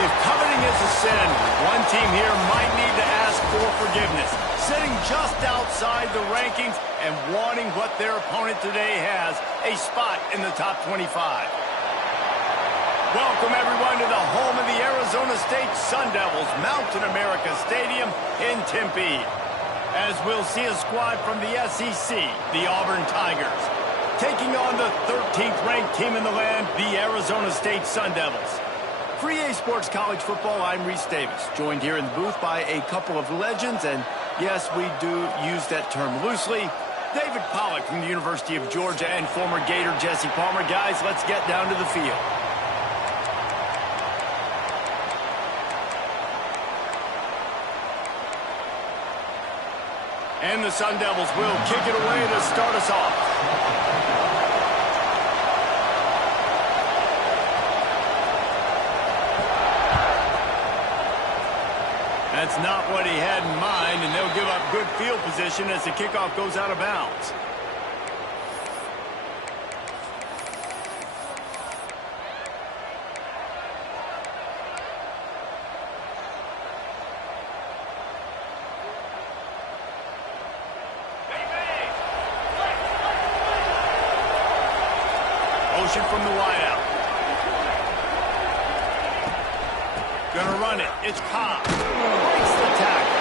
If coveting is a sin, one team here might need to ask for forgiveness, sitting just outside the rankings and wanting what their opponent today has, a spot in the top 25. Welcome, everyone, to the home of the Arizona State Sun Devils, Mountain America Stadium in Tempe. As we'll see a squad from the SEC, the Auburn Tigers, taking on the 13th ranked team in the land, the Arizona State Sun Devils. For EA Sports College Football, I'm Reese Davis, joined here in the booth by a couple of legends, and yes, we do use that term loosely. David Pollack from the University of Georgia and former Gator Jesse Palmer. Guys, let's get down to the field. And the Sun Devils will kick it away to start us off. That's not what he had in mind, and they'll give up good field position as the kickoff goes out of bounds. Motion from the wideout. Gonna run it. It's Cobb. Breaks the tackle.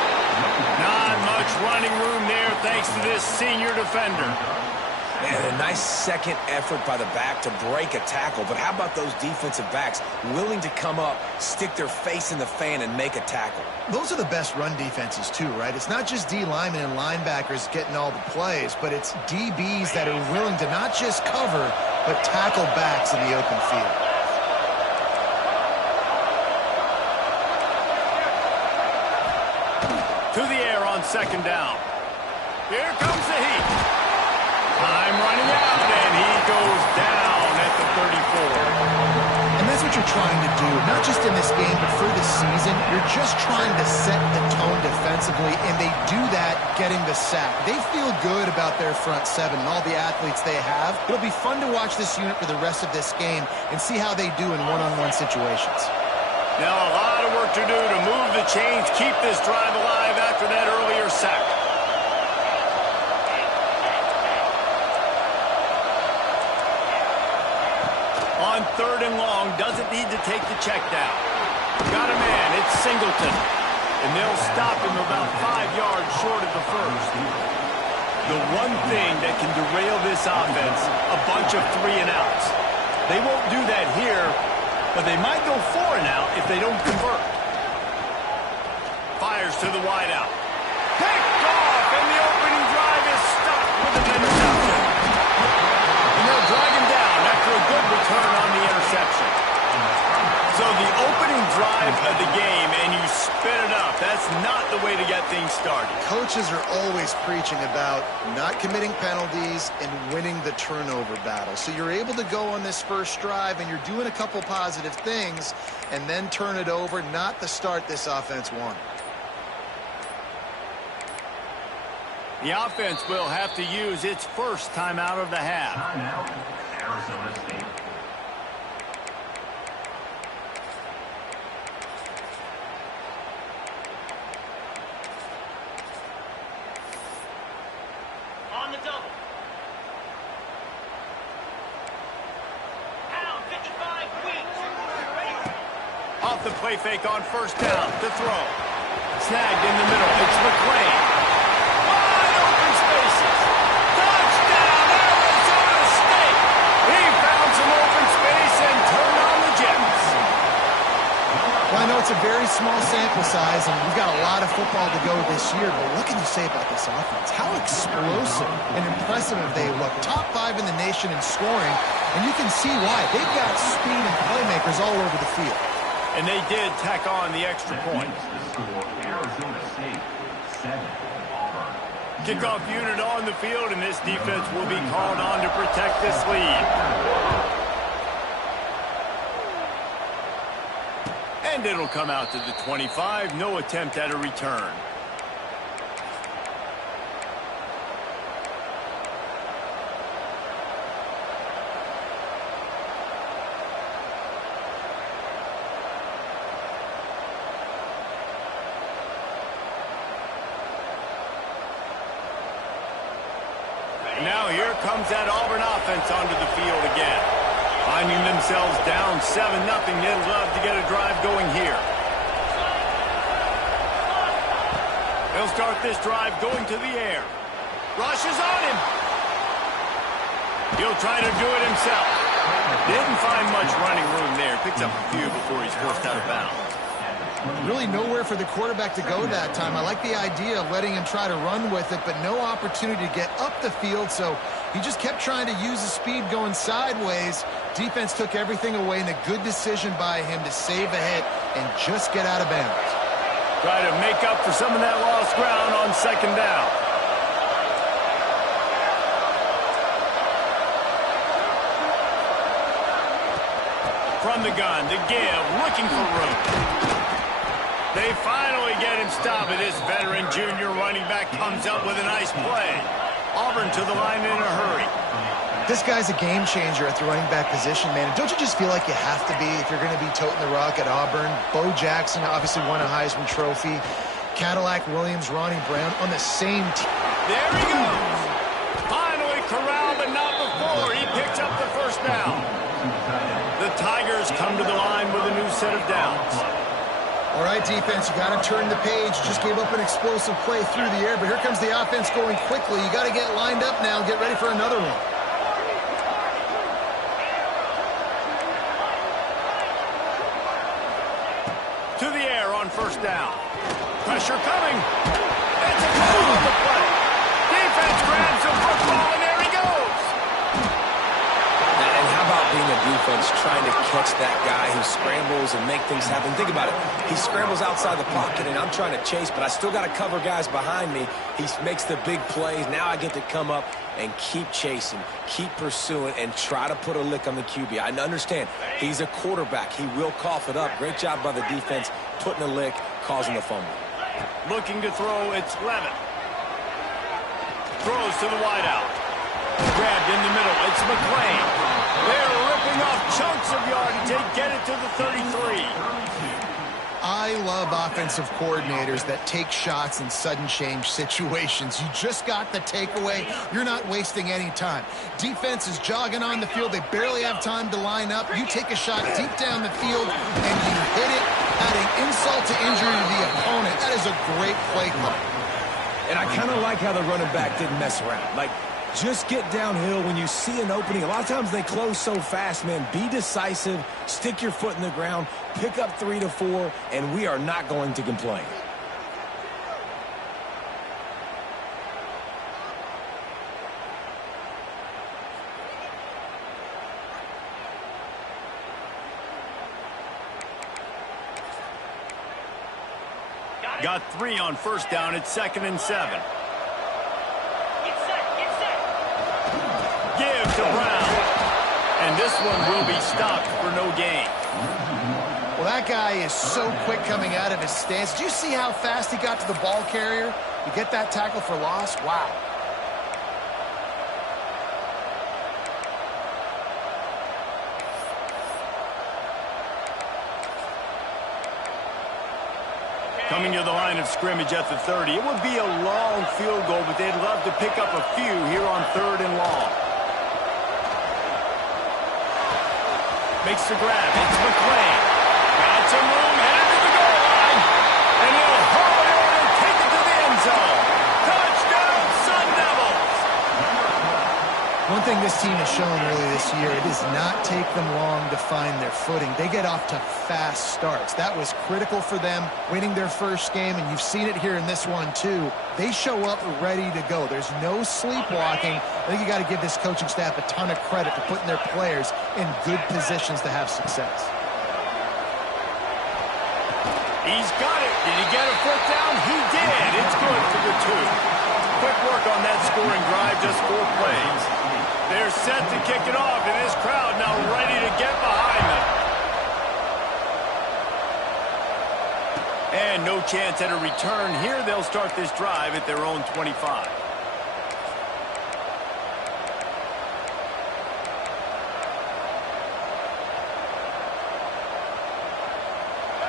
Not much running room there thanks to this senior defender. Man, a nice second effort by the back to break a tackle. But how about those defensive backs willing to come up, stick their face in the fan, and make a tackle? Those are the best run defenses, too, right? It's not just D linemen and linebackers getting all the plays, but it's DBs that are willing to not just cover, but tackle backs in the open field. To the air on second down. Here comes the heat. Time running out, and he goes down at the 34. And that's what you're trying to do, not just in this game, but for the season. You're just trying to set the tone defensively, and they do that getting the sack. They feel good about their front seven and all the athletes they have. It'll be fun to watch this unit for the rest of this game and see how they do in one-on-one situations. Now a lot of work to do to move the chains, keep this drive alive after that earlier sack. On third and long, doesn't need to take the check down. Got a man, it's Singleton. And they'll stop him about 5 yards short of the first. The one thing that can derail this offense, a bunch of 3-and-outs. They won't do that here, but they might go 4-and-out if they don't convert. Fires to the wideout. Picked off, and the opening drive is stopped with an interception. And they'll drag him down after a good return on the interception. So the opening drive of the game, and you spit it up. That's not the way to get things started. Coaches are always preaching about not committing penalties and winning the turnover battle. So you're able to go on this first drive, and you're doing a couple positive things, and then turn it over, not the start this offense wanted. The offense will have to use its first timeout of the half. Timeout, Arizona State. On the double. Pound 55 wings. Off the play fake on first down to throw. Snagged in the middle. It's McClain. Wide open spaces. Touchdown, Arizona State. He found some open space and turned on the Jets. Well, I know it's a very small sample size, and we've got a lot of football to go this year, but what can you say about this offense? How explosive and impressive have they looked? Top 5 in the nation in scoring, and you can see why. They've got speed and playmakers all over the field. And they did tack on the extra point. The score, Arizona State 7, Auburn. Kickoff unit on the field, and this defense will be called on to protect this lead. And it'll come out to the 25. No attempt at a return. Now here comes that Auburn offense onto the field again. Finding themselves down 7-0, they'd love to get a drive going here. They'll start this drive going to the air. Rushes on him. He'll try to do it himself. Didn't find much running room there. Picks up a few before he's forced out of bounds. Really nowhere for the quarterback to go that time. I like the idea of letting him try to run with it, but no opportunity to get up the field, so he just kept trying to use the speed going sideways. Defense took everything away, and a good decision by him to save a hit and just get out of bounds. Try to make up for some of that lost ground on second down. From the gun, the give, looking for room. They finally get him stopped, and this veteran junior running back comes up with a nice play. Auburn to the line in a hurry. This guy's a game changer at the running back position, man. Don't you just feel like you have to be if you're going to be toting the rock at Auburn? Bo Jackson obviously won a Heisman Trophy. Cadillac Williams, Ronnie Brown on the same team. There he goes. Finally corralled, but not before. He picks up the first down. The Tigers come to the line with a new set of downs. All right, defense, you got to turn the page. Just gave up an explosive play through the air, but here comes the offense going quickly. You got to get lined up now and get ready for another one. To the air on first down. Pressure coming. It's a call on the play. Defense grabs the football, and there he goes. And how about being a defense trying to catch that guy who scrambles and make things happen? Think about it. He scrambles outside the pocket, and I'm trying to chase, but I still got to cover guys behind me. He makes the big plays. Now I get to come up and keep chasing, keep pursuing, and try to put a lick on the QB. I understand he's a quarterback. He will cough it up. Great job by the defense putting a lick, causing the fumble. Looking to throw, it's Levin. Throws to the wideout. Grabbed in the middle, it's McClain. They're ripping off chunks of yardage. They get it to the 33. I love offensive coordinators that take shots in sudden change situations. You just got the takeaway. You're not wasting any time. Defense is jogging on the field. They barely have time to line up. You take a shot deep down the field, and you hit it, adding insult to injury to the opponent. That is a great play call. And I kind of like how the running back didn't mess around. Like, just get downhill when you see an opening. A lot of times they close so fast, man. Be decisive, stick your foot in the ground, pick up 3 to 4, and we are not going to complain. Got 3 on first down. It's 2nd and 7. Give to Brown. And this one will be stopped for no gain. Well, that guy is so quick coming out of his stance. Did you see how fast he got to the ball carrier to get that tackle for loss? Wow. Coming to the line of scrimmage at the 30. It would be a long field goal, but they'd love to pick up a few here on 3rd and long. Makes the grab. It's McClain. Got some room, headed to the goal line. And he'll haul it in and take it to the end zone. Touchdown, Sun Devils! One thing this team has shown really this year, it does not take them long to find their footing. They get off to fast starts. That was critical for them winning their first game, and you've seen it here in this one too. They show up ready to go. There's no sleepwalking. I think you got to give this coaching staff a ton of credit for putting their players in good positions to have success. He's got it. Did he get a foot down? He did. It's good for the 2. Quick work on that scoring drive, just 4 plays. They're set to kick it off, and this crowd now ready to get behind them. And no chance at a return here. They'll start this drive at their own 25.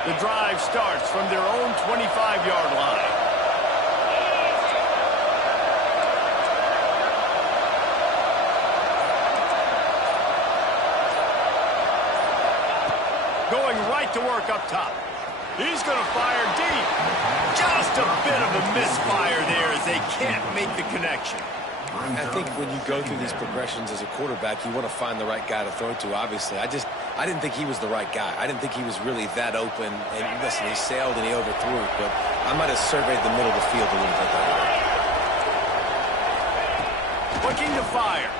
The drive starts from their own 25-yard line. Going right to work up top. He's going to fire deep. Just a bit of a misfire there as they can't make the connection. I think when you go through these progressions as a quarterback, you want to find the right guy to throw to, obviously. I didn't think he was the right guy. I didn't think he was really that open. And listen, he sailed and he overthrew it, but I might have surveyed the middle of the field a little bit that way. Looking to fire.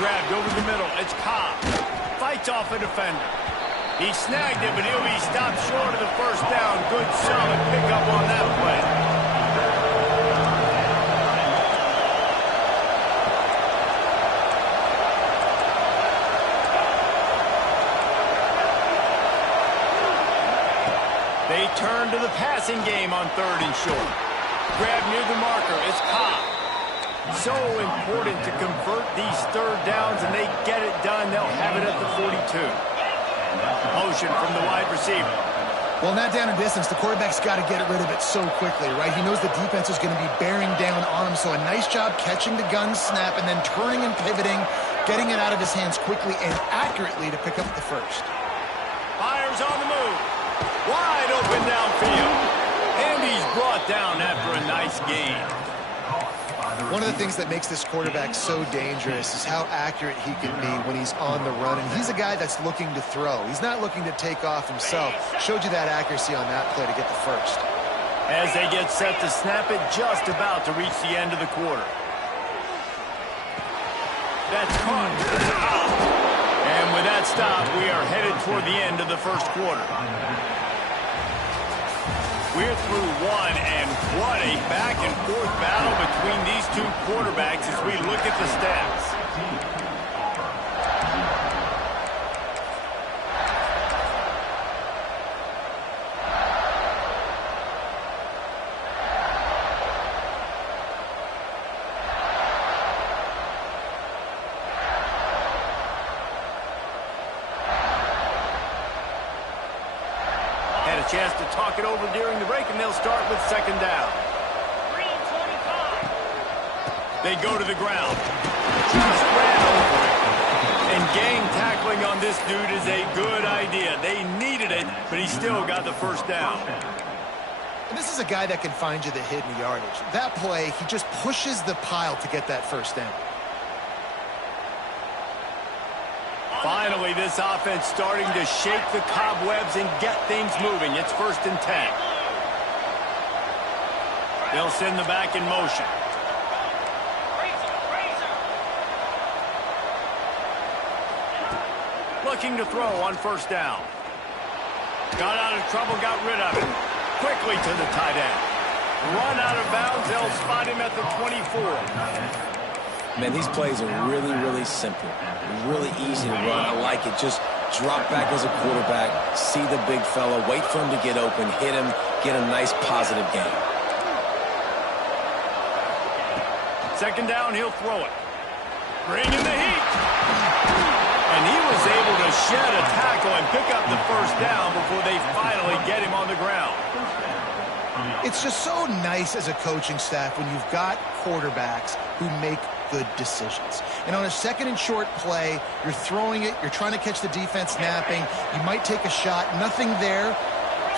Grabbed over the middle. It's Cobb. Fights off a defender. He snagged it, but he'll be stopped short of the first down. Good, solid pickup on that play. They turn to the passing game on 3rd and short. Grab near the marker. It's Cobb. So important to convert these 3rd downs, and they get it done. They'll have it at the 42. Motion from the wide receiver. Well, in that down and distance, the quarterback's got to get rid of it so quickly, right? He knows the defense is going to be bearing down on him, so a nice job catching the gun snap and then turning and pivoting, getting it out of his hands quickly and accurately to pick up the first. Fires on the move. Wide open downfield. And he's brought down after a nice gain. One of the things that makes this quarterback so dangerous is how accurate he can be when he's on the run. And he's a guy that's looking to throw. He's not looking to take off himself. Showed you that accuracy on that play to get the first. As they get set to snap it, just about to reach the end of the quarter. That's caught. And with that stop, we are headed toward the end of the first quarter. We're through one, and what a back-and-forth battle between these 2 quarterbacks as we look at the stats. Chance to talk it over during the break, and they'll start with 2nd down. They go to the ground. Just ran over it. And gang tackling on this dude is a good idea. They needed it, but he still got the first down. And this is a guy that can find you the hidden yardage. That play, he just pushes the pile to get that first down. Finally, this offense starting to shake the cobwebs and get things moving. It's 1st and 10. They'll send the back in motion. Looking to throw on 1st down. Got out of trouble, got rid of it. Quickly to the tight end. Run out of bounds. They'll spot him at the 24. Man, these plays are really, really simple. Really easy to run. I like it. Just drop back as a quarterback, see the big fella, wait for him to get open, hit him, get a nice positive gain. 2nd down, he'll throw it. Bring in the heat. And he was able to shed a tackle and pick up the first down before they finally get him on the ground. It's just so nice as a coaching staff when you've got quarterbacks who make good decisions. And on a 2nd and short play, you're throwing it, you're trying to catch the defense napping, you might take a shot, nothing there.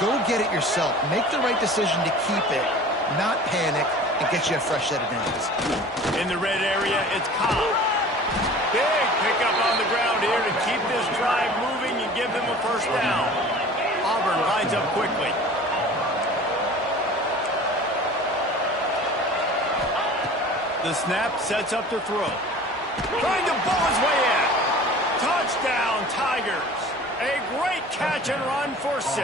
Go get it yourself. Make the right decision to keep it, not panic, and get you a fresh set of downs. In the red area, it's Cobb. Big pickup on the ground here to keep this drive moving and give them a first down. Auburn lines up quickly. The snap sets up to throw. Trying to bowl his way in. Touchdown, Tigers. A great catch and run for 6.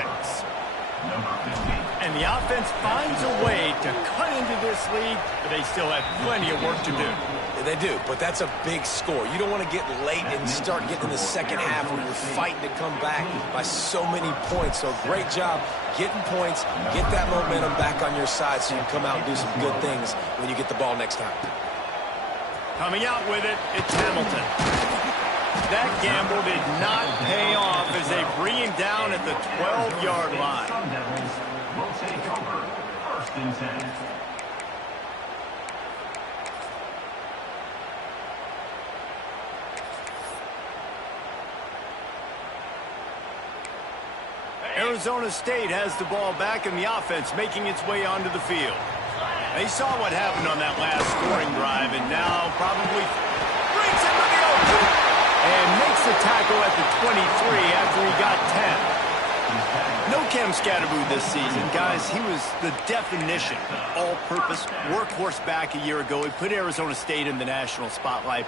And the offense finds a way to cut into this lead, but they still have plenty of work to do. Yeah, they do, but that's a big score. You don't want to get late and start getting in the second half where you're fighting to come back by so many points. So great job getting points, get that momentum back on your side so you can come out and do some good things when you get the ball next time. Coming out with it, it's Hamilton. That gamble did not pay off as they bring him down at the 12-yard line. Sun Devils will take over 1st and 10. Arizona State has the ball back in the offense, making its way onto the field. They saw what happened on that last scoring drive, and now probably brings him to the open. And makes the tackle at the 23 after he got 10. No Cam Scatterboo this season, guys. He was the definition, all-purpose, workhorse back a year ago. He put Arizona State in the national spotlight.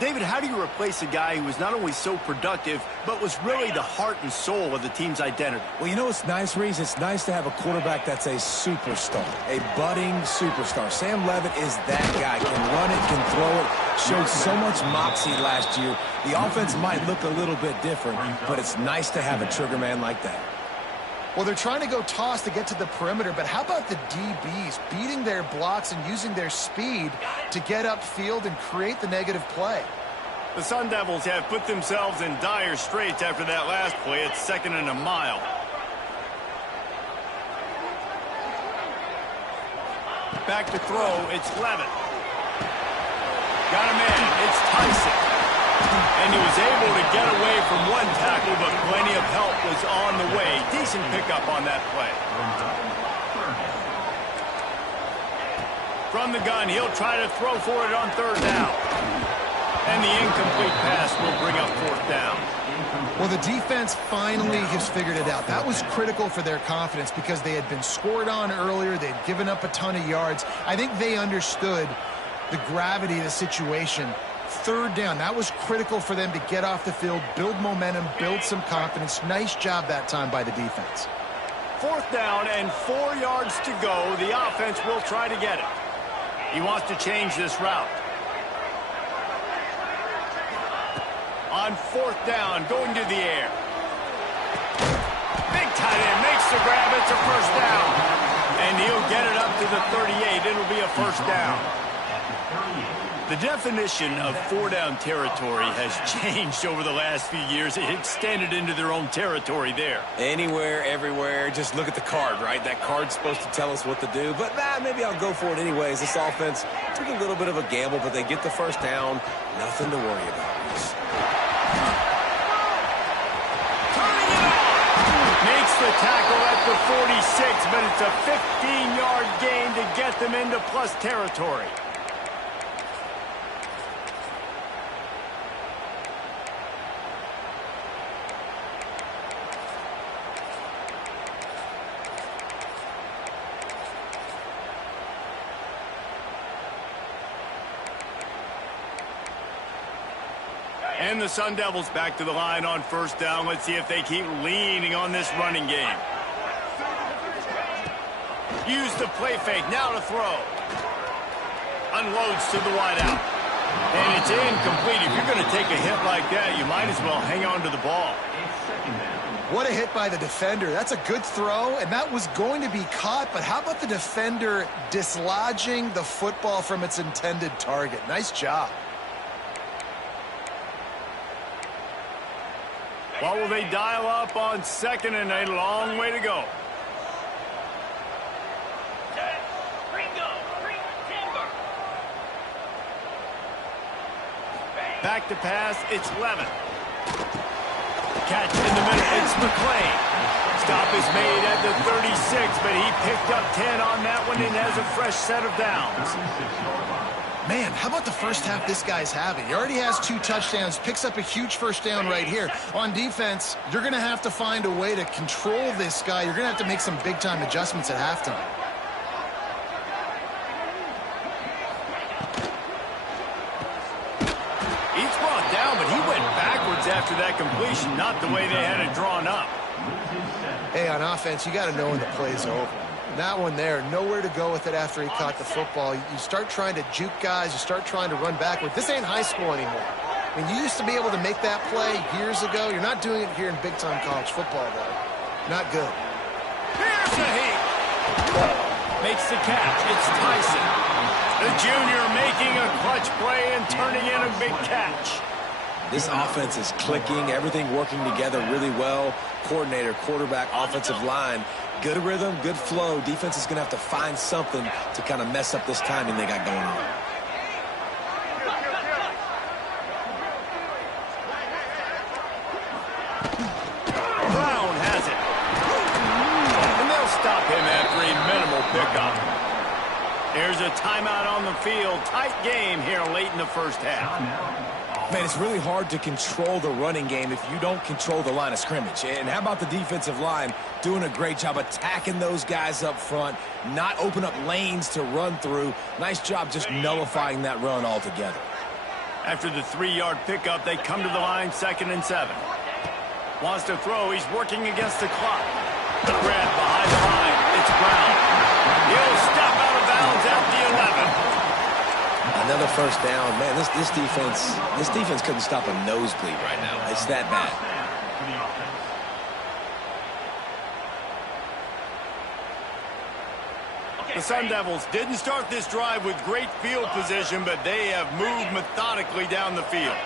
David, how do you replace a guy who was not only so productive, but was really the heart and soul of the team's identity? Well, you know what's nice, Reese? It's nice to have a quarterback that's a superstar, a budding superstar. Sam Levitt is that guy. Can run it, can throw it, showed so much moxie last year. The offense might look a little bit different, but it's nice to have a trigger man like that. Well, they're trying to go toss to get to the perimeter, but how about the DBs beating their blocks and using their speed to get upfield and create the negative play? The Sun Devils have put themselves in dire straits after that last play. It's 2nd and a mile. Back to throw, it's Levitt. Got him in, it's Tyson. And he was able to get away from one tackle, but plenty of help was on the way. Decent pickup on that play. From the gun, he'll try to throw for it on 3rd down. And the incomplete pass will bring up 4th down. Well, the defense finally has figured it out. That was critical for their confidence because they had been scored on earlier. They had given up a ton of yards. I think they understood the gravity of the situation. 3rd down, that was critical for them to get off the field, build momentum, build some confidence. Nice job that time by the defense. 4th down and 4 yards to go. The offense will try to get it. He wants to change this route. On 4th down, going to the air. Big tight end makes the grab. It's a 1st down. And he'll get it up to the 38. It'll be a 1st down. The definition of 4-down territory has changed over the last few years. It extended into their own territory there. Anywhere, everywhere, just look at the card, right? That card's supposed to tell us what to do, but maybe I'll go for it anyways. This offense took a little bit of a gamble, but they get the 1st down. Nothing to worry about. Turning it on! Makes the tackle at the 46, but it's a 15-yard gain to get them into plus territory. And the Sun Devils back to the line on 1st down. Let's see if they keep leaning on this running game. Use the play fake. Now to throw. Unloads to the wideout. And it's incomplete. If you're going to take a hit like that, you might as well hang on to the ball. What a hit by the defender. That's a good throw, and that was going to be caught, but how about the defender dislodging the football from its intended target? Nice job. What will they dial up on 2nd and a long way to go? Back to pass, it's Levitt. Catch in the middle, it's McClain. Stop is made at the 36, but he picked up 10 on that one and has a fresh set of downs. Man, how about the first half this guy's having? He already has 2 touchdowns, picks up a huge 1st down right here. On defense, you're going to have to find a way to control this guy. You're going to have to make some big-time adjustments at halftime. He's brought down, but he went backwards after after that completion, not the way they had it drawn up. Hey, on offense, you got to know when the play's over. That one there, nowhere to go with it after he caught the football. You start trying to juke guys. You start trying to run backward. This ain't high school anymore. I mean, you used to be able to make that play years ago. You're not doing it here in big-time college football, though. Not good. Here's the heat. Makes the catch. It's Tyson. The junior making a clutch play and turning in a big catch. This offense is clicking, everything working together really well. Coordinator, quarterback, offensive line. Good rhythm, good flow. Defense is going to have to find something to kind of mess up this timing they got going on. Brown has it. And they'll stop him after a minimal pickup. There's a timeout on the field. Tight game here late in the first half. Man, it's really hard to control the running game if you don't control the line of scrimmage. And how about the defensive line doing a great job attacking those guys up front, not open up lanes to run through. Nice job just nullifying that run altogether. After the 3-yard pickup, they come to the line 2nd and 7. Wants to throw. He's working against the clock. The grab behind the line. It's Brown. He'll step out of bounds at the 11. Another first down. Man, this defense couldn't stop a nosebleed right now. It's that bad. The Sun Devils didn't start this drive with great field position, but they have moved methodically down the field.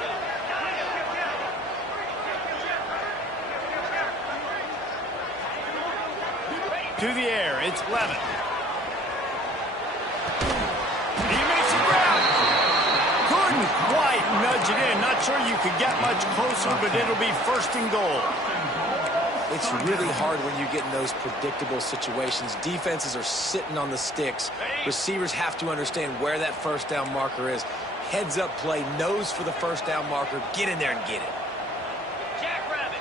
To the air, it's Levin. He makes a grab. Couldn't quite nudge it in. Not sure you could get much closer, but it'll be 1st and goal. It's really hard when you get in those predictable situations. Defenses are sitting on the sticks. Receivers have to understand where that first down marker is. Heads up play, nose for the first down marker. Get in there and get it. Jackrabbit.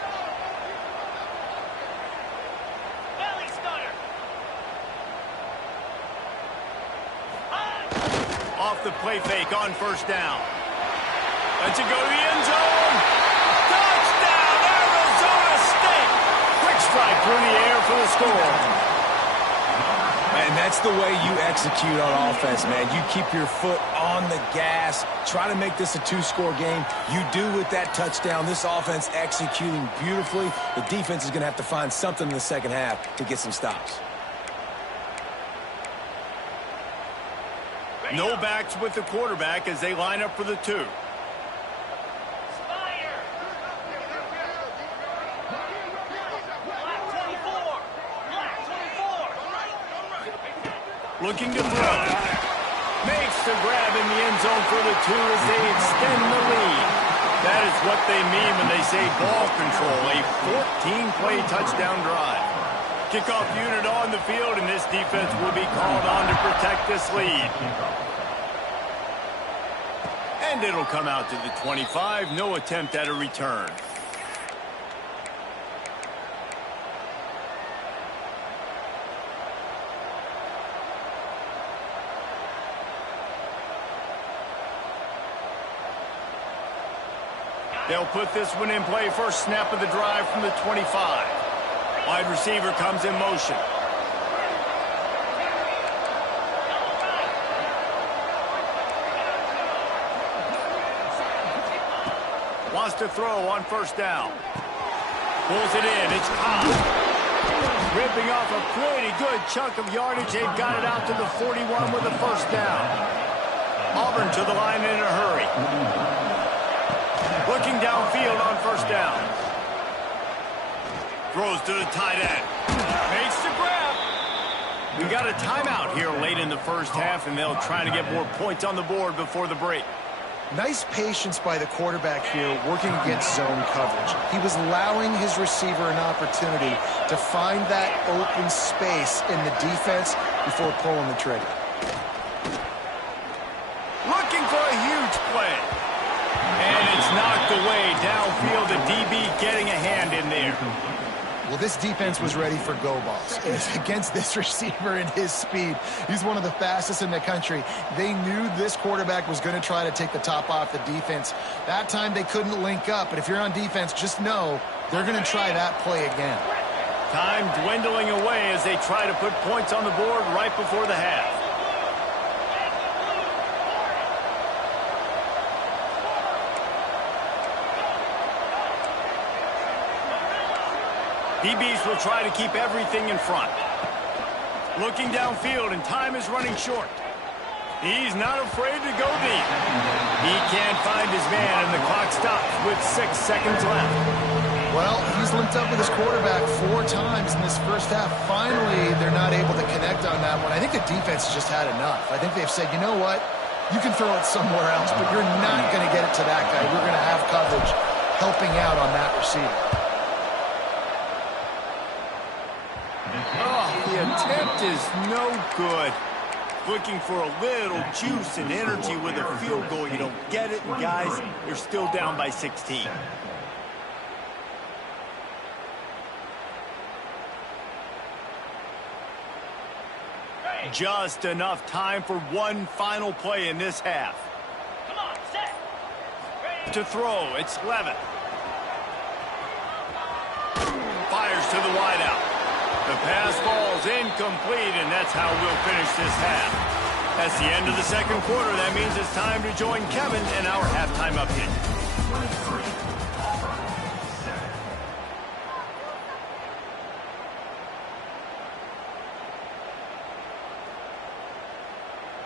Belly stunner. Off the play fake on 1st down. Lets it go to the end zone. Touchdown, Arizona State. Quick strike through the air for the score. And that's the way you execute on offense, man. You keep your foot on the gas. Try to make this a 2-score game. You do with that touchdown. This offense executing beautifully. The defense is going to have to find something in the second half to get some stops. No backs with the quarterback as they line up for the 2. Looking to throw. Makes the grab in the end zone for the 2 as they extend the lead. That is what they mean when they say ball control. A 14-play touchdown drive. Kickoff unit on the field, and this defense will be called on to protect this lead. And it'll come out to the 25. No attempt at a return. They'll put this one in play. First snap of the drive from the 25. Wide receiver comes in motion. Wants to throw on 1st down. Pulls it in. It's Cobb. Ripping off a pretty good chunk of yardage. They've got it out to the 41 with a 1st down. Auburn to the line in a hurry. Looking downfield on 1st down. Throws to the tight end. Makes the grab. We got a timeout here late in the first half, and they'll try to get more points on the board before the break. Nice patience by the quarterback here working against zone coverage. He was allowing his receiver an opportunity to find that open space in the defense before pulling the trigger. Looking for a huge play. And it's knocked away downfield. The DB getting a hand in there. Well, this defense was ready for go balls. Against this receiver and his speed, he's one of the fastest in the country. They knew this quarterback was going to try to take the top off the defense. That time they couldn't link up, but if you're on defense, just know they're going to try that play again. Time dwindling away as they try to put points on the board right before the half. DBs will try to keep everything in front. Looking downfield, and time is running short. He's not afraid to go deep. He can't find his man, and the clock stops with 6 seconds left. Well, he's linked up with his quarterback 4 times in this first half. Finally, they're not able to connect on that one. I think the defense just had enough. I think they've said, you know what? You can throw it somewhere else, but you're not going to get it to that guy. We're going to have coverage helping out on that receiver. Oh, the attempt is no good. Looking for a little juice and energy with a field goal. You don't get it, and guys, you're still down by 16. Just enough time for one final play in this half. Come on, set. To throw, it's Levitt. Fires to the wideout. The pass falls incomplete, and that's how we'll finish this half. That's the end of the second quarter. That means it's time to join Kevin in our halftime update.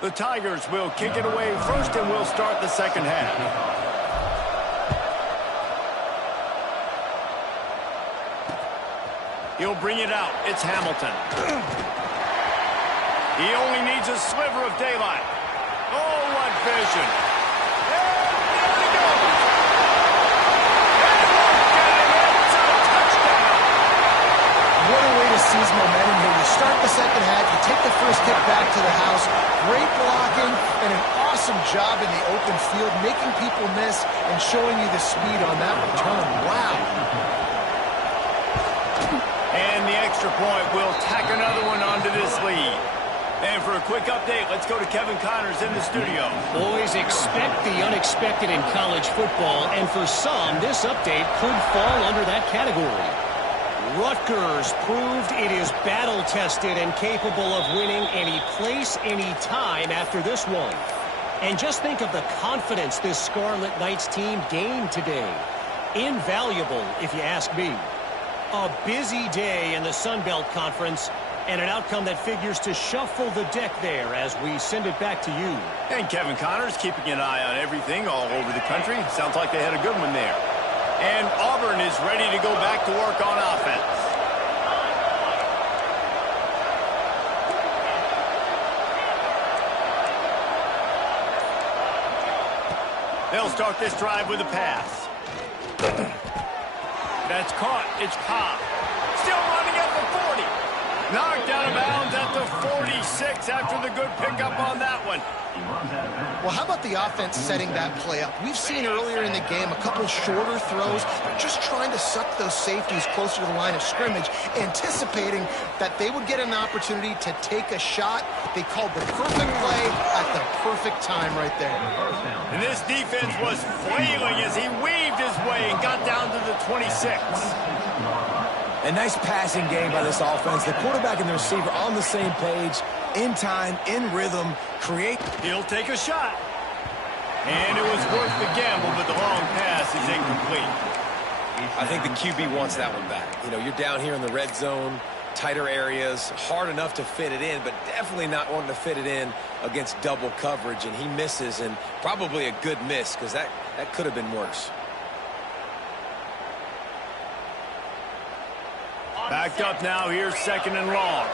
The Tigers will kick it away first, and we'll start the second half. He'll bring it out. It's Hamilton. He only needs a sliver of daylight. Oh, what vision. And there he goes. And look at him. It's a touchdown. What a way to seize momentum here. You start the second half, you take the first kick back to the house. Great blocking and an awesome job in the open field, making people miss and showing you the speed on that return. Wow. And the extra point will tack another one onto this lead. And for a quick update, let's go to Kevin Connors in the studio. Always expect the unexpected in college football, and for some, this update could fall under that category. Rutgers proved it is battle-tested and capable of winning any place, any time after this one. And just think of the confidence this Scarlet Knights team gained today. Invaluable, if you ask me. A busy day in the Sun Belt Conference, and an outcome that figures to shuffle the deck there as we send it back to you. And Kevin Connors keeping an eye on everything all over the country. Sounds like they had a good one there. And Auburn is ready to go back to work on offense. They'll start this drive with a pass. That's caught. It's Cobb. Still running at the 40. Knocked out of bounds at the 46 after the good pickup on that one. Well, how about the offense setting that play up? We've seen earlier in the game a couple shorter throws. They're just trying to suck those safeties closer to the line of scrimmage, anticipating that they would get an opportunity to take a shot. They called the perfect play at the perfect time right there. And this defense was flailing as he weaved his way and got down to the 26. A nice passing game by this offense. The quarterback and the receiver on the same page, in time, in rhythm, create. He'll take a shot. And it was worth the gamble, but the long pass is incomplete. I think the QB wants that one back. You know, you're down here in the red zone, tighter areas, hard enough to fit it in, but definitely not wanting to fit it in against double coverage, and he misses, and probably a good miss because that could have been worse. Backed up now, here's second and long.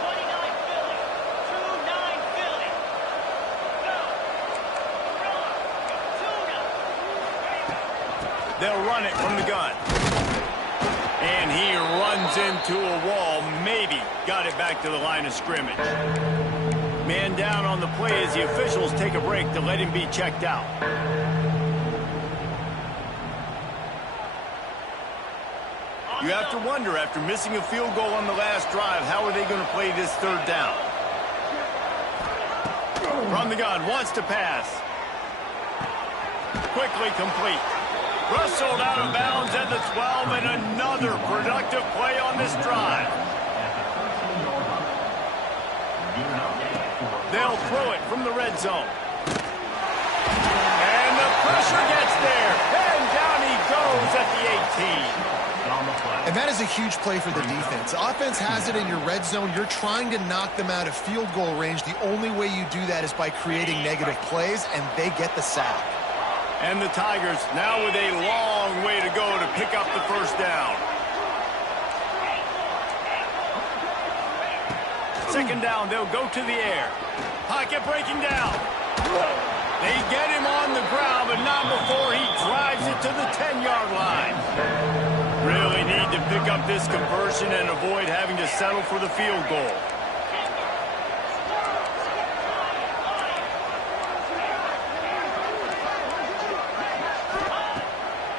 29 Philly. 2-9 Philly. Go. They'll run it from the gun. And he runs into a wall, maybe got it back to the line of scrimmage. Man down on the play as the officials take a break to let him be checked out. You have to wonder, after missing a field goal on the last drive, how are they going to play this third down? From the gun, wants to pass. Quickly complete. Rustled out of bounds at the 12, and another productive play on this drive. They'll throw it from the red zone. And the pressure gets there. And down he goes at the 18. And that is a huge play for the defense. Offense has it in your red zone. You're trying to knock them out of field goal range. The only way you do that is by creating negative plays, and they get the sack. And the Tigers now with a long way to go to pick up the first down. Second down, they'll go to the air. Pocket breaking down. They get him on the ground, but not before he drives it to the 10-yard line. Really need to pick up this conversion and avoid having to settle for the field goal.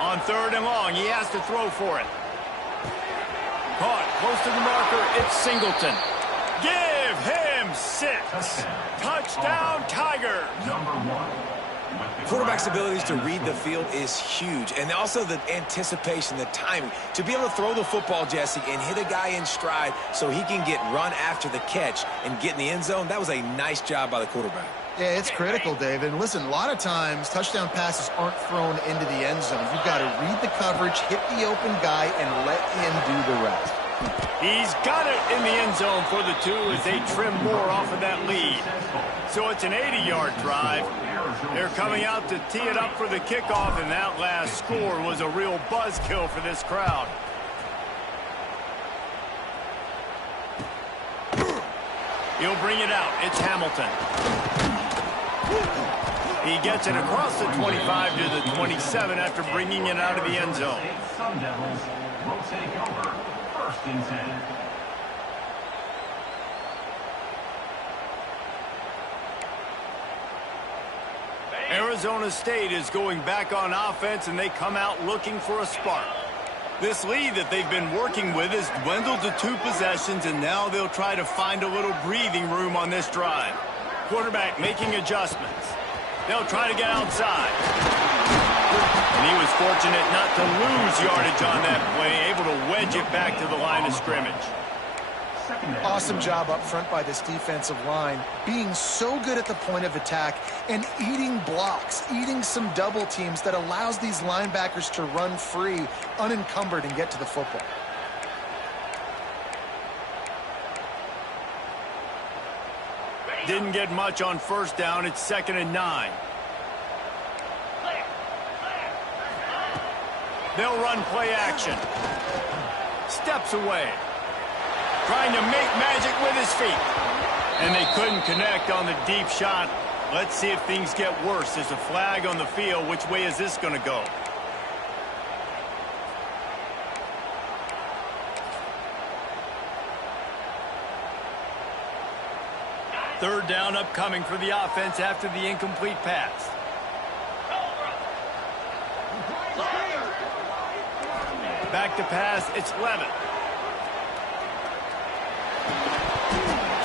On third and long, he has to throw for it. Caught close to the marker, it's Singleton. Give him 6. Touchdown, Tigers. Quarterback's abilities to read the field is huge, and also the anticipation, the timing. To be able to throw the football, Jesse, and hit a guy in stride so he can get run after the catch and get in the end zone, that was a nice job by the quarterback. Yeah, it's critical, David. And listen, a lot of times touchdown passes aren't thrown into the end zone. You've got to read the coverage, hit the open guy, and let him do the rest. He's got it in the end zone for the 2 as they trim more off of that lead. So it's an 80-yard drive. They're coming out to tee it up for the kickoff, and that last score was a real buzzkill for this crowd. He'll bring it out. It's Hamilton. He gets it across the 25 to the 27 after bringing it out of the end zone. Sun Devils will take over. First and 10. Arizona State is going back on offense, and they come out looking for a spark. This lead that they've been working with has dwindled to 2 possessions, and now they'll try to find a little breathing room on this drive. Quarterback making adjustments. They'll try to get outside. And he was fortunate not to lose yardage on that play, able to wedge it back to the line of scrimmage. Awesome job up front by this defensive line, being so good at the point of attack and eating blocks, eating some double teams that allows these linebackers to run free, unencumbered, and get to the football. Didn't get much on first down. It's 2nd and 9. They'll run play action. Steps away. Trying to make magic with his feet. And they couldn't connect on the deep shot. Let's see if things get worse. There's a flag on the field. Which way is this going to go? Third down upcoming for the offense after the incomplete pass. Back to pass, it's Levitt.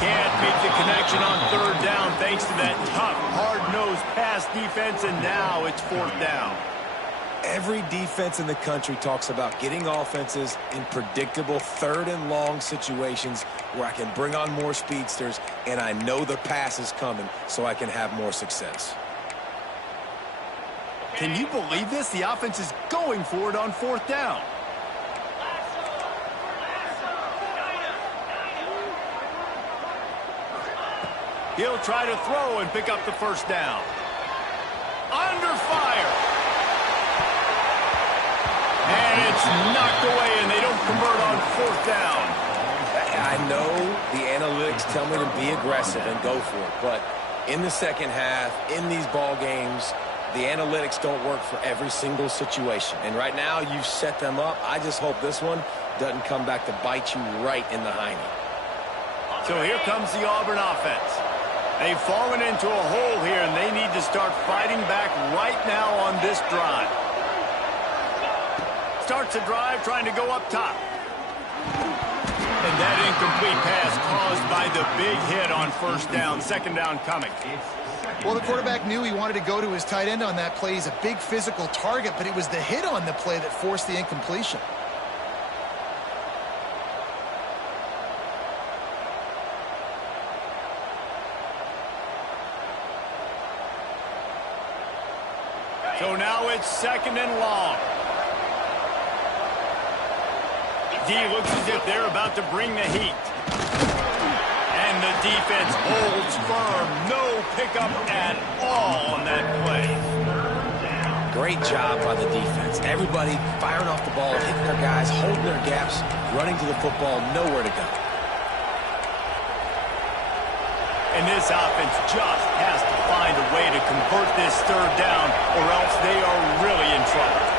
Can't make the connection on third down thanks to that tough, hard-nosed pass defense, and now it's 4th down. Every defense in the country talks about getting offenses in predictable 3rd and long situations where I can bring on more speedsters and I know the pass is coming so I can have more success. Can you believe this? The offense is going for it on 4th down. He'll try to throw and pick up the first down. Under fire. And it's knocked away, and they don't convert on 4th down. I know the analytics tell me to be aggressive and go for it, but in the second half, in these ball games, the analytics don't work for every single situation. And right now, you've set them up. I just hope this one doesn't come back to bite you right in the hiney. So here comes the Auburn offense. They've fallen into a hole here, and they need to start fighting back right now on this drive. starts the drive trying to go up top. And that incomplete pass caused by the big hit on first down. Second down coming. Well, the quarterback knew he wanted to go to his tight end on that play. He's a big physical target, but it was the hit on the play that forced the incompletion. So now it's second and long. D looks as if they're about to bring the heat. And the defense holds firm. No pickup at all on that play. Great job by the defense. Everybody firing off the ball, hitting their guys, holding their gaps, running to the football, nowhere to go. And this offense just has to find a way to convert this third down, or else they are really in trouble.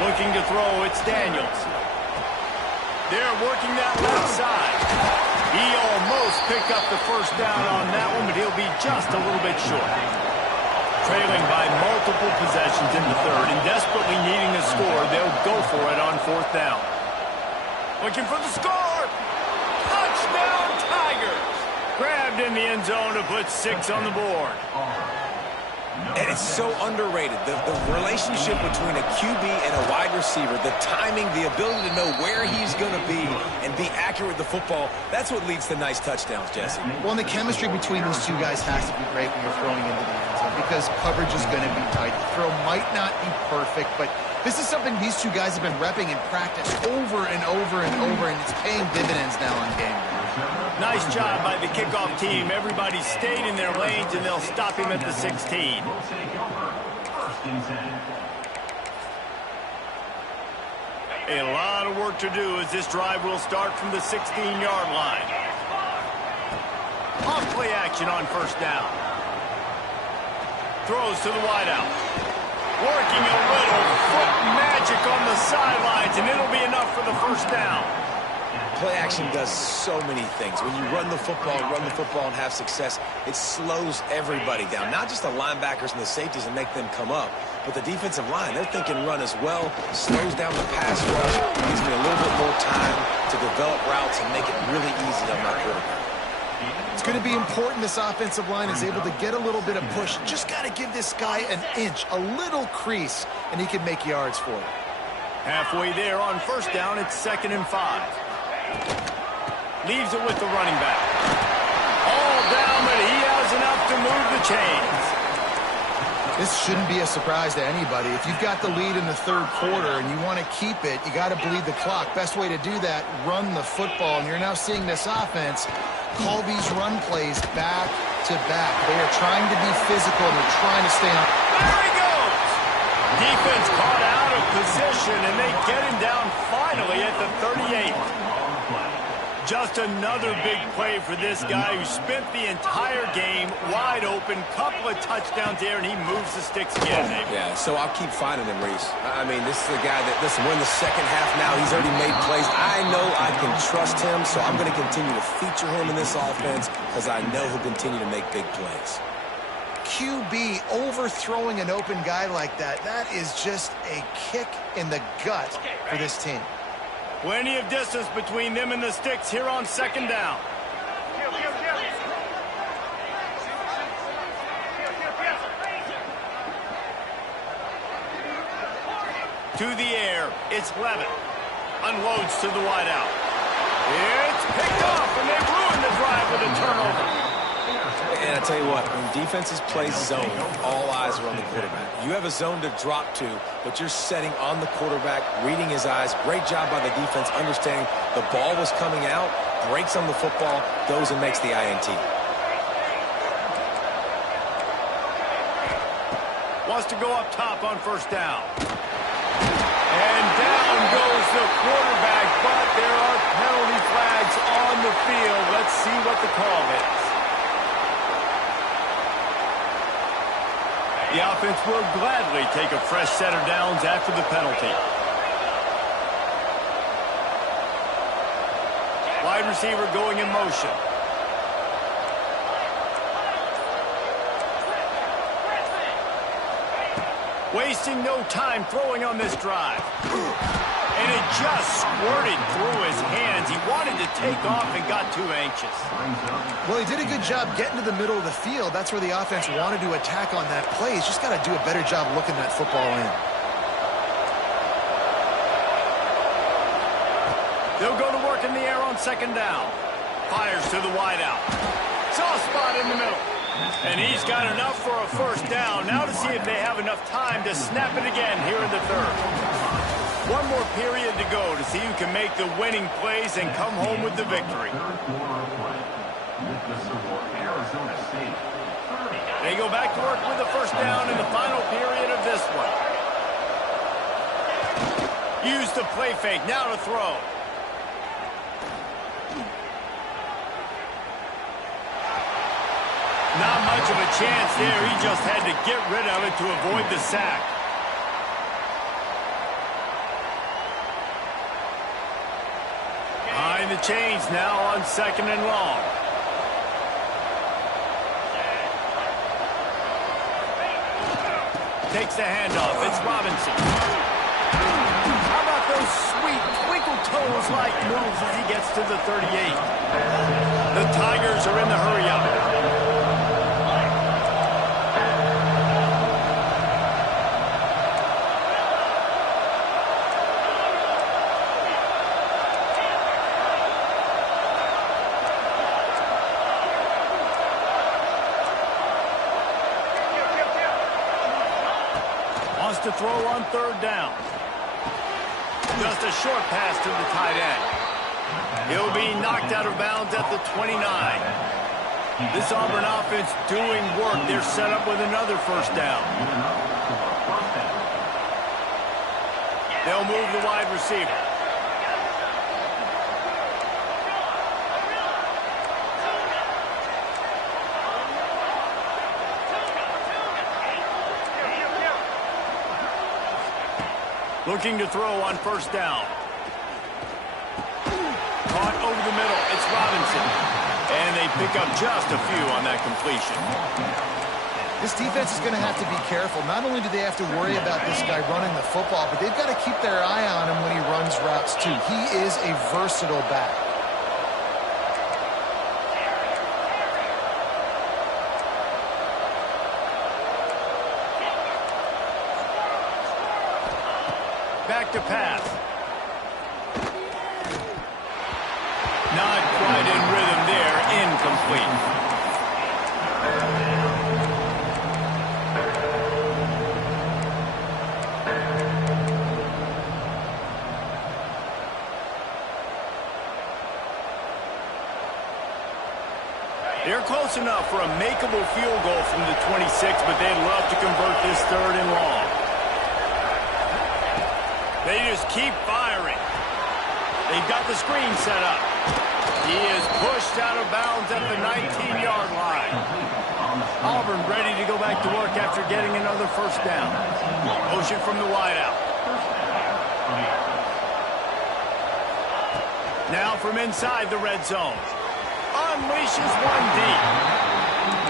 Looking to throw, it's Daniels. They're working that left side. He almost picked up the first down on that one, but he'll be just a little bit short. Trailing by multiple possessions in the third and desperately needing a score, they'll go for it on fourth down. Looking for the score. Touchdown, Tigers. Grabbed in the end zone to put 6 on the board. And it's so underrated. The relationship between a QB and a wide receiver, the timing, the ability to know where he's going to be and be accurate with the football, that's what leads to nice touchdowns, Jesse. Well, and the chemistry between those two guys has to be great when you're throwing into the end zone because coverage is going to be tight. The throw might not be perfect, but this is something these two guys have been repping in practice over and over and over, and it's paying dividends now on game day. Nice job by the kickoff team. Everybody stayed in their lanes, and they'll stop him at the 16. A lot of work to do as this drive will start from the 16-yard line. Off play action on first down. Throws to the wideout. Working a little foot magic on the sidelines, and it'll be enough for the first down. Play action does so many things. When you run the football and have success, it slows everybody down. Not just the linebackers and the safeties and make them come up, but the defensive line. They're thinking run as well. Slows down the pass rush. Gives me a little bit more time to develop routes and make it really easy on my quarterback. It's going to be important this offensive line is able to get a little bit of push. Just got to give this guy an inch, a little crease, and he can make yards for it. Halfway there on first down, it's 2nd and 5. Leaves it with the running back. All down, but he has enough to move the chains. This shouldn't be a surprise to anybody. If you've got the lead in the third quarter and you want to keep it, you got to bleed the clock. Best way to do that, run the football. And you're now seeing this offense call these run plays back to back. They are trying to be physical. They're trying to stay on. There he goes! Defense caught out of position, and they get him down finally at the 38. Just another big play for this guy who spent the entire game wide open. Couple of touchdowns there, and he moves the sticks again. Yeah, so I'll keep finding him, Reese. I mean, this is the guy that, listen, we're in the second half now. He's already made plays. I know I can trust him, so I'm going to continue to feature him in this offense because I know he'll continue to make big plays. QB overthrowing an open guy like that, that is just a kick in the gut for this team. Plenty of distance between them and the sticks here on second down. To the air, it's Levin. Unloads to the wideout. It's picked off, and they ruined the drive with a turnover. And I tell you what, when defenses play zone, all eyes are on the quarterback. You have a zone to drop to, but you're setting on the quarterback, reading his eyes. Great job by the defense, understanding the ball was coming out, breaks on the football, goes and makes the INT. Wants to go up top on first down. And down goes the quarterback, but there are penalty flags on the field. Let's see what the call is. The offense will gladly take a fresh set of downs after the penalty. Wide receiver going in motion. Wasting no time throwing on this drive. And it just squirted through his hands. He wanted to take off and got too anxious. Well, he did a good job getting to the middle of the field. That's where the offense wanted to attack on that play. He's just got to do a better job looking that football in. They'll go to work in the air on second down. Fires to the wideout. Soft spot in the middle. And he's got enough for a first down. Now to see if they have enough time to snap it again here in the third. One more period to go to see who can make the winning plays and come home with the victory. They go back to work with the first down in the final period of this one. Use the play fake. Now to throw. Not much of a chance there. He just had to get rid of it to avoid the sack. Behind the chains now on second and long. Takes the handoff. It's Robinson. How about those sweet twinkle toes-like moves as he gets to the 38? The Tigers are in the hurry-up. To throw on third down. Just a short pass to the tight end. He'll be knocked out of bounds at the 29. This Auburn offense doing work. They're set up with another first down. They'll move the wide receiver. Looking to throw on first down. Caught over the middle. It's Robinson. And they pick up just a few on that completion. This defense is going to have to be careful. Not only do they have to worry about this guy running the football, but they've got to keep their eye on him when he runs routes too. He is a versatile back. Back to pass. Not quite in rhythm there. Incomplete. They're close enough for a makeable field goal from the 26, but they'd love to convert this third and long. They just keep firing. They've got the screen set up. He is pushed out of bounds at the 19-yard line. Auburn ready to go back to work after getting another first down. Motion from the wideout. Now from inside the red zone. Unleashes one deep.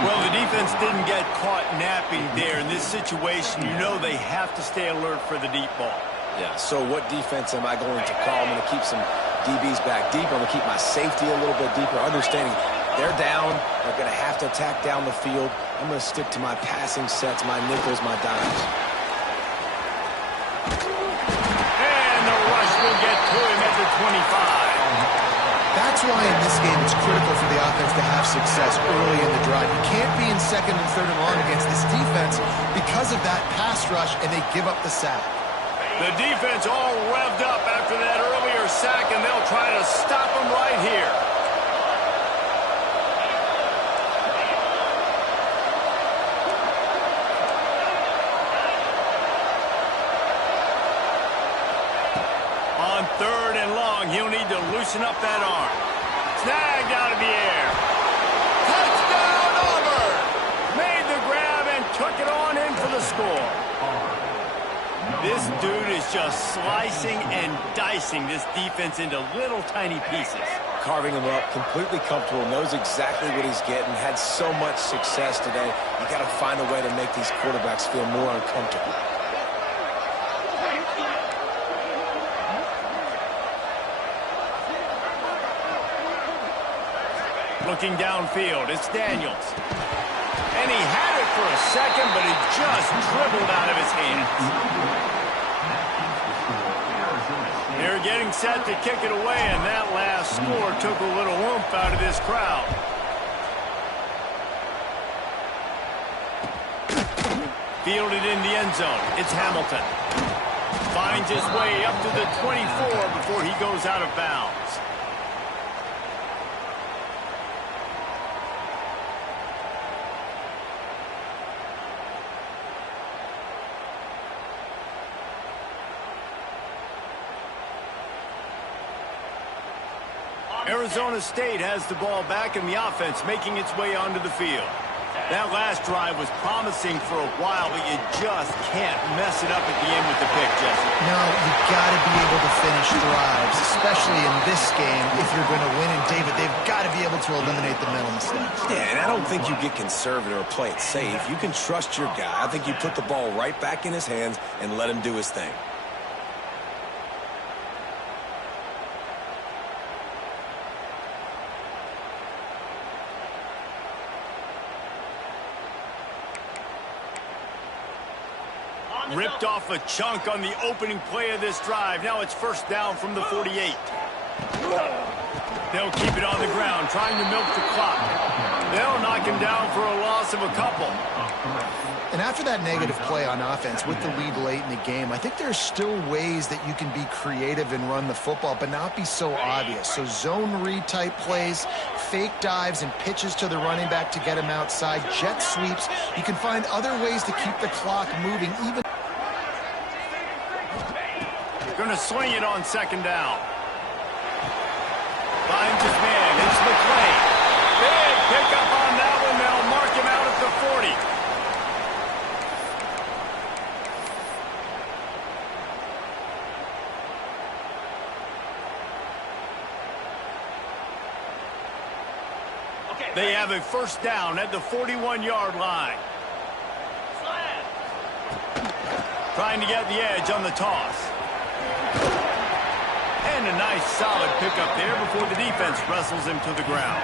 Well, the defense didn't get caught napping there. In this situation, you know they have to stay alert for the deep ball. Yeah, so what defense am I going to call? I'm going to keep some DBs back deep. I'm going to keep my safety a little bit deeper, understanding they're down. They're going to have to attack down the field. I'm going to stick to my passing sets, my nickels, my dimes. And the rush will get to him at the 25. That's why in this game it's critical for the offense to have success early in the drive. You can't be in second and third and long against this defense because of that pass rush, and they give up the sack. The defense all revved up after that earlier sack, and they'll try to stop him right here. On third and long, he'll need to loosen up that arm. Snagged out of the air. Touchdown, Auburn! Made the grab and took it on in for the score. This dude is just slicing and dicing this defense into little tiny pieces. Carving him up, completely comfortable, knows exactly what he's getting, had so much success today. You got to find a way to make these quarterbacks feel more uncomfortable. Looking downfield, it's Daniels. And he had it for a second, but it just dribbled out of his hands. They're getting set to kick it away, and that last score took a little oomph out of this crowd. Fielded in the end zone. It's Hamilton. Finds his way up to the 24 before he goes out of bounds. Arizona State has the ball back in the offense, making its way onto the field. That last drive was promising for a while, but you just can't mess it up at the end with the pick, Jesse. No, you've got to be able to finish drives, especially in this game if you're going to win. And, David, they've got to be able to eliminate the mental mistakes. Yeah, and I don't think you get conservative or play it safe. You can trust your guy. I think you put the ball right back in his hands and let him do his thing. Ripped off a chunk on the opening play of this drive. Now it's first down from the 48. They'll keep it on the ground, trying to milk the clock. They'll knock him down for a loss of a couple. And after that negative play on offense with the lead late in the game, I think there's still ways that you can be creative and run the football, but not be so obvious. So zone read type plays, fake dives and pitches to the running back to get him outside, jet sweeps. You can find other ways to keep the clock moving, even. Going to swing it on second down. Finds his man. It's McClain. Big pickup on that one. They'll mark him out at the 40. They have a first down at the 41-yard line. Trying to get the edge on the toss. And a nice solid pickup there before the defense wrestles him to the ground.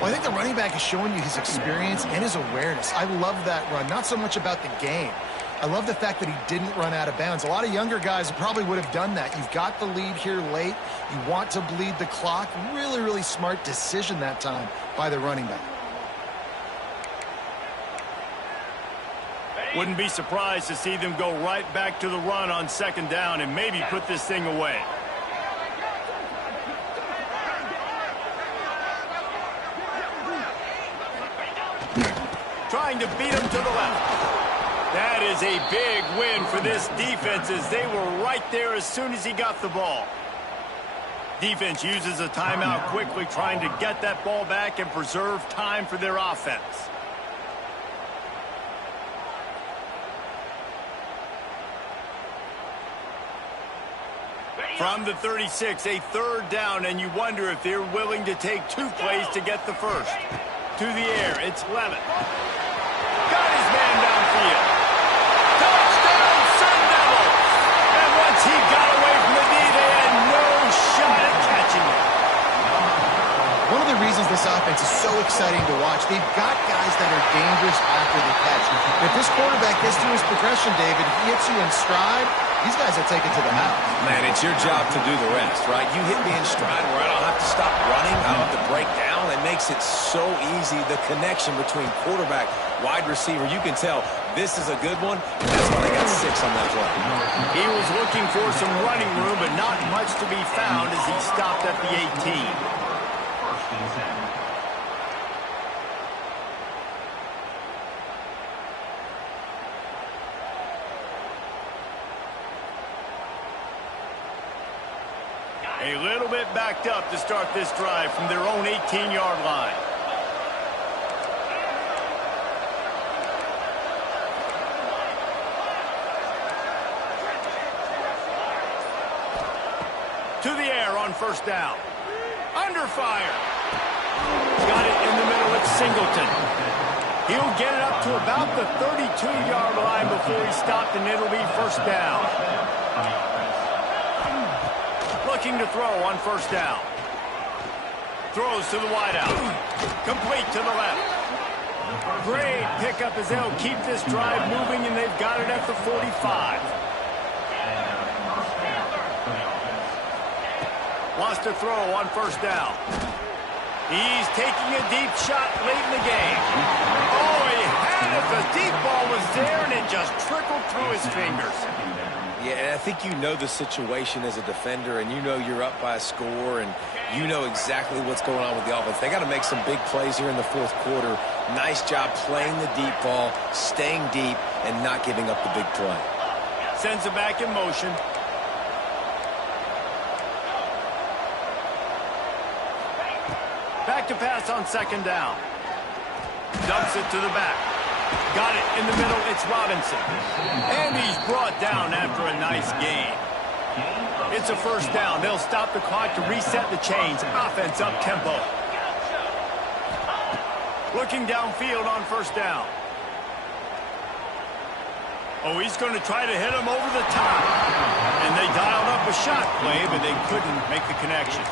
Well, I think the running back is showing you his experience and his awareness. I love that run. Not so much about the game. I love the fact that he didn't run out of bounds. A lot of younger guys probably would have done that. You've got the lead here late. You want to bleed the clock. Really, really smart decision that time by the running back. Wouldn't be surprised to see them go right back to the run on second down and maybe put this thing away. Trying to beat him to the left. That is a big win for this defense as they were right there as soon as he got the ball. Defense uses a timeout quickly, trying to get that ball back and preserve time for their offense. From the 36, a third down, and you wonder if they're willing to take two plays to get the first. To the air, it's Levitt. Got his man downfield. Touchdown, Sun Devils! And once he got away from the knee, they had no shot at catching him. One of the reasons this offense is so exciting to watch, they've got guys that are dangerous after the catch. If this quarterback gets through his progression, David, he hits you in stride, these guys will take it to the house. Man, it's your job to do the rest, right? You hit me in stride where I don't have to stop running. I don't have to break down. It makes it so easy, the connection between quarterback, wide receiver. You can tell this is a good one, and that's why they got 6 on that play. He was looking for some running room, but not much to be found as he stopped at the 18. First and 10. A little bit backed up to start this drive from their own 18-yard line. To the air on first down. Under fire. Got it in the middle at Singleton. He'll get it up to about the 32-yard line before he stopped, and it'll be first down. Looking to throw on first down. Throws to the wideout. Complete to the left. Great pickup as they'll keep this drive moving, and they've got it at the 45. Wants to throw on first down. He's taking a deep shot late in the game. Oh, he had it. The deep ball was there, and it just trickled through his fingers. Yeah, and I think you know the situation as a defender, and you know you're up by a score, and you know exactly what's going on with the offense. They got to make some big plays here in the fourth quarter. Nice job playing the deep ball, staying deep, and not giving up the big play. Sends it back in motion. Back to pass on second down. Dumps it to the back. Got it in the middle. It's Robinson. And he's brought down after a nice gain. It's a first down. They'll stop the clock to reset the chains. Offense up tempo. Looking downfield on first down. Oh, he's going to try to hit him over the top. And they dialed up a shot play, but they couldn't make the connection.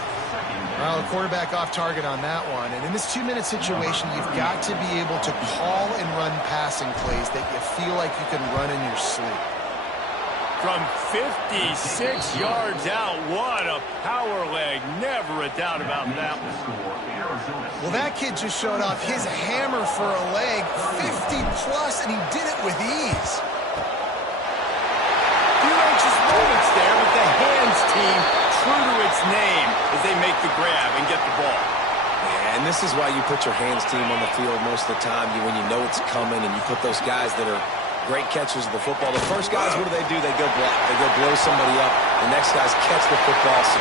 Well, the quarterback off target on that one. And in this 2-minute situation, you've got to be able to call and run passing plays that you feel like you can run in your sleep. From 56 yards out, what a power leg. Never a doubt about that one. Well, that kid just showed off his hammer for a leg, 50-plus, and he did it with ease. Few anxious moments there, but the hands team, true to its name, as they make the grab and get the ball. Yeah, and this is why you put your hands team on the field most of the time, when you know it's coming, and you put those guys that are great catchers of the football. The first guys, what do? They go block. They go blow somebody up. The next guys catch the football,